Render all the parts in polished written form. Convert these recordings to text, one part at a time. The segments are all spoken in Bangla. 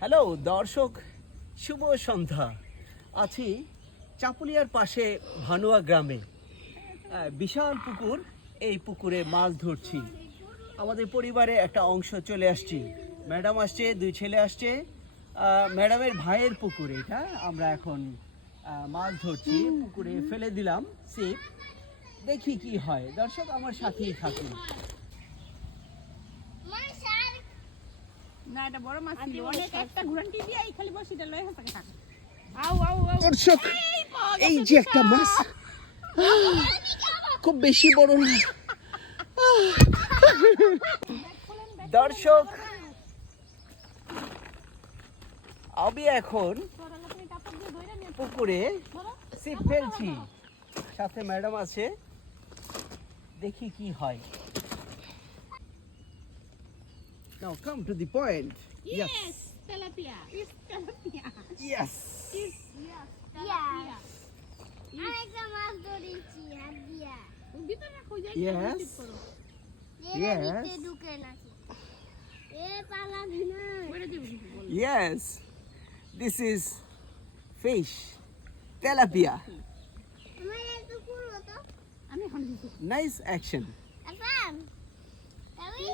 হ্যালো দর্শক, শুভ সন্ধ্যা। আছি চাপুলিয়ার পাশে ভানুয়া গ্রামে। বিশাল পুকুর, এই পুকুরে মাছ ধরছি। আমাদের পরিবারে একটা অংশ চলে আসছি। ম্যাডাম আসছে, দুই ছেলে আসছে। ম্যাডামের ভাইয়ের পুকুর এটা। আমরা এখন মাছ ধরছি, পুকুরে ফেলে দিলাম ছিপ। দেখি কি হয়। দর্শক আমার সাথেই থাকুন। না, এটা বড় মাছ ছিল। অনেক একটা ঘুরান্টি দিয়ে এই খালি বসিটা লয়ে থাকে থাক। দর্শক, এই যে একটা মাছ, খুব বেশি বড় না। দর্শক, আমি এখন পুকুরে ছিপ ফেলছি, সাথে ম্যাডাম আছে। দেখি কি হয়। Now come to the point. Yes, tilapia. Yes, tilapia. Yes. Yes, tilapia. আরেকটা মাছ ধরেছি হাত দিয়া। ভিতরে রাখো যাই Yes. করো। এর ভিতরে ঢুকে নাকি? এ পালাবি না। বলে দিব বল। Yes. This is fish. Tilapia. আমার একটু খুলো তো। আমি এখন দিছি। Nice action. আসাম। আমি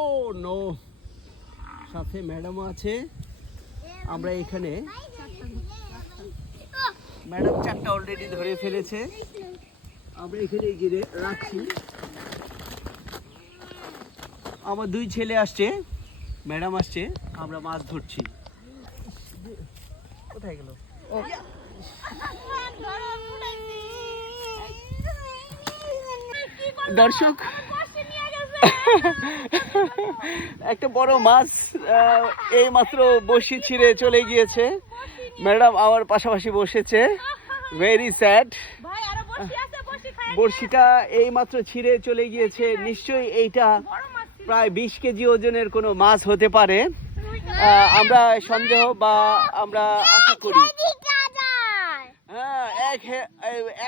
Oh no. সাথে ম্যাডাম আছে। আমরা এখানে ম্যাডাম চারটা অলরেডি ধরে ফেলেছে। আমরা এখানে গিয়ে রাখছি। আমার দুই ছেলে আসছে, ম্যাডাম আসছে, আমরা মাছ ধরছি। কোথায় গেল? দর্শক, একটা বড় মাছ এই মাত্র বড়শি ছিঁড়ে চলে গিয়েছে। ম্যাডাম আমার পাশাপাশি বসেছে। Very sad. ভাই আরো বসি আছে, বসি খাই। বড়শিটা এই মাত্র ছিঁড়ে চলে গিয়েছে। নিশ্চয়ই এইটা বড় মাছ ছিল। প্রায় 20 কেজি ওজনের কোনো মাছ হতে পারে। আমরা সন্দেহ বা আমরা আশা করি হ্যাঁ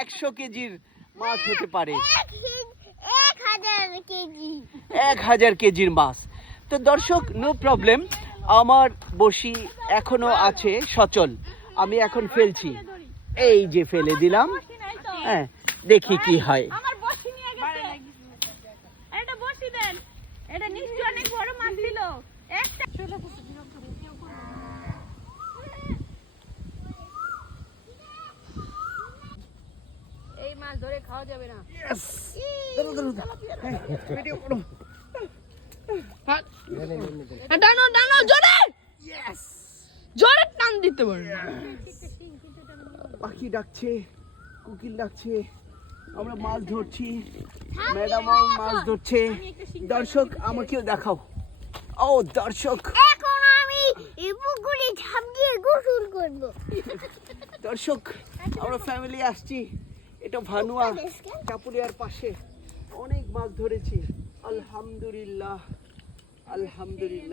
100 কেজির মাছ হতে পারে। 1000 কেজি। 1000 কেজির মাছ। তো দর্শক, নো প্রবলেম, আমার বড়শি এখনো আছে সচল। আমি এখন ফেলছি, এই যে ফেলে দিলাম। বসি নাই তো। হ্যাঁ, দেখি কি হয়। আমার বসি নিয়ে গেছে। এটা বসি দেন। এটা নিশ্চয়ই অনেক বড় মাছ ছিল। একটা ছোট এই মাছ ধরে খাওয়া যাবে না। Yes! দাঁড়াও, দাঁড়াও, দাঁড়াও। হ্যাঁ, ভিডিও করো। ডানো ডানো জোরে Yes! জোরে টান দিতে পারে। পাখি ডাকছে, কোকিল ডাকছে, আমরা মাছ ধরছি, ম্যাডামও মাছ ধরছে। দর্শক, আমাকেও দেখাও। ও দর্শক, এখন আমি এই পুকুরে ঝাঁপ দিয়ে গোসল করব। দর্শক, আমরা ফ্যামিলি আসছি। এটা ভানুয়া চাপুলিয়ার পাশে। অনেক মাছ ধরেছি। আলহামদুলিল্লাহ, আলহামদুলিল্লাহ।